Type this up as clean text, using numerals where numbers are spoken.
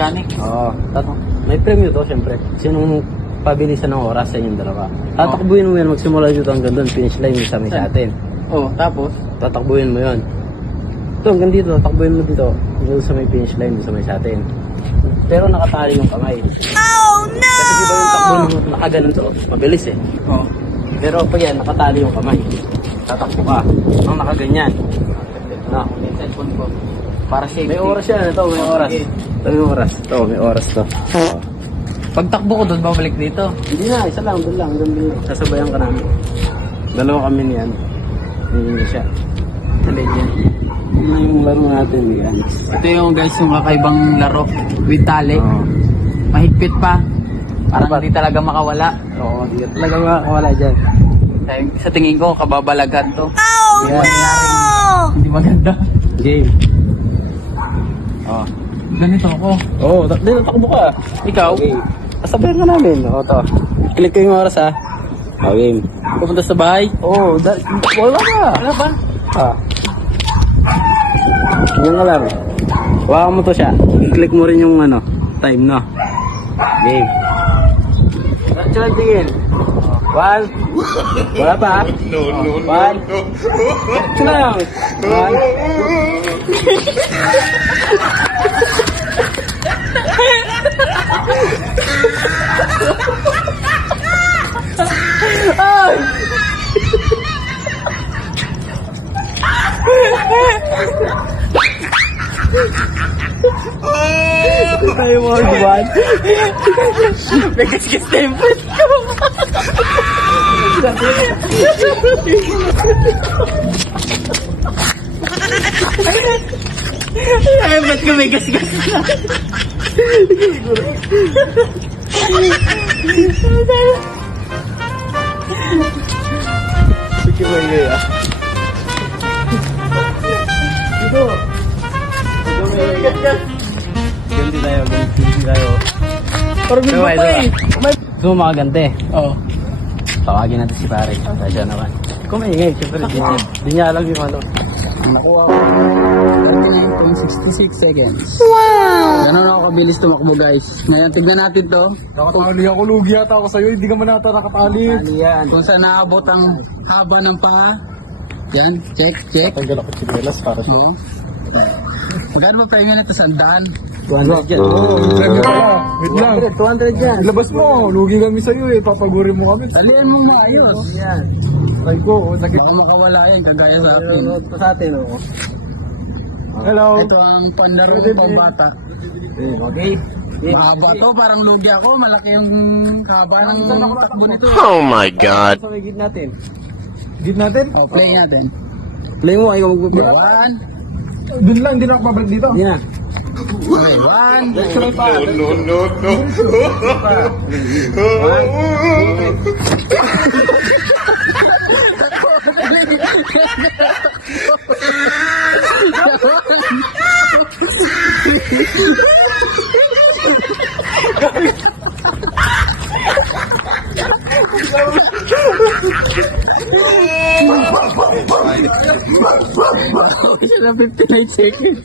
mechanic. Oo. May premyo to, syempre. Sinong pabilisan ng oras sa inyong dalawa. Tatakbuhin mo yan, magsimula dito hanggang doon, finish line yung sa may sa atin. Oh, tapos? Tatakbuhin mo yun. Ito, hanggang dito, tatakbuhin mo dito. Hanggang sa may finish line, sa may sa atin. Pero nakatali yung kamay. Oh no! Kasi iba yung takbo mo nakaganito, mabilis eh. Oh. Pero pag yan, nakatali yung kamay. Tatakbo ka. Ang nakaganyan. Na, Yung cellphone ko. Para safety. may oras yan, ito, may oras. Ito, may oras. Ito, may oras to. Pagtakbo ko doon, babalik dito. Hindi na, isa lang, doon lang, doon lang. Sasabayan ka namin. Dalawa kami niyan. Hindi siya. Legend. Yun na yung laro natin, yan. Ito yung guys, yung kakaibang laro with tali. Oo. Mahigpit pa. Parang hindi talaga makawala. Oo, hindi ka talaga makakawala dyan. Sa tingin ko, kababalagan to. Oh Yan. no! Hindi maganda. Game. Oo. Ganito ako. Oo, dito takbo ka. Ikaw? Okay. Sasabayan ka namin. Oo, to. Click ko yung oras ha. Oh, game. Pupunta sa bahay? Oo, wala ka. Wala ba? Ah. Yan ka lang. Hawakan mo to siya. I-click mo rin yung ano, time no. Game. Diyan tingin. One. Wala pa. One. Ito lang. One. Ito tayo more one. Nagasgas na yung puwet ko. Ay, ba't ka may gasgas na? Sige mo yun ah. Dito. Ganti tayo, ganti tayo. Parang may Diba, pa eh. Gusto mo makagante? Oo. Tawagin natin si pare. Kaya naman. Kung maingay, siyempre. Di niya alam yung ano. Nakuha ko. 66 seconds. Wow! Ganun ako kabilis tumakbo guys. Ngayon, tignan natin to. Nakatali ako, lugi yata ako sa'yo, hindi ka man nata nakatali. Ano yan? Kung saan naabot ang haba ng paa. Yan, check, check. Tanggal ako sinelas para siya. Oo. Magkano ba pahinga nito? 100? 200 yan. Oo, may premyo pala. Wait lang. 200 yan. Ilabas mo, lugi kami sa'yo eh, papagurin mo kami. Alian mo maayos. Yan. Ay ko, sakit. Baka makawala yan, kagaya sa akin. Nanonood pa sa atin, oh. Hello. Ito ang panlaro pambata. Okay. Mahaba to, parang lugi ako. Malaki yung haba ng takbo nito. Oh my God. Sa may gid natin. Gid natin? O, play natin. Play mo, ayaw mag-play. One. Doon lang, hindi na ako babalik dito. Yan. Okay, one. Sila 59 seconds.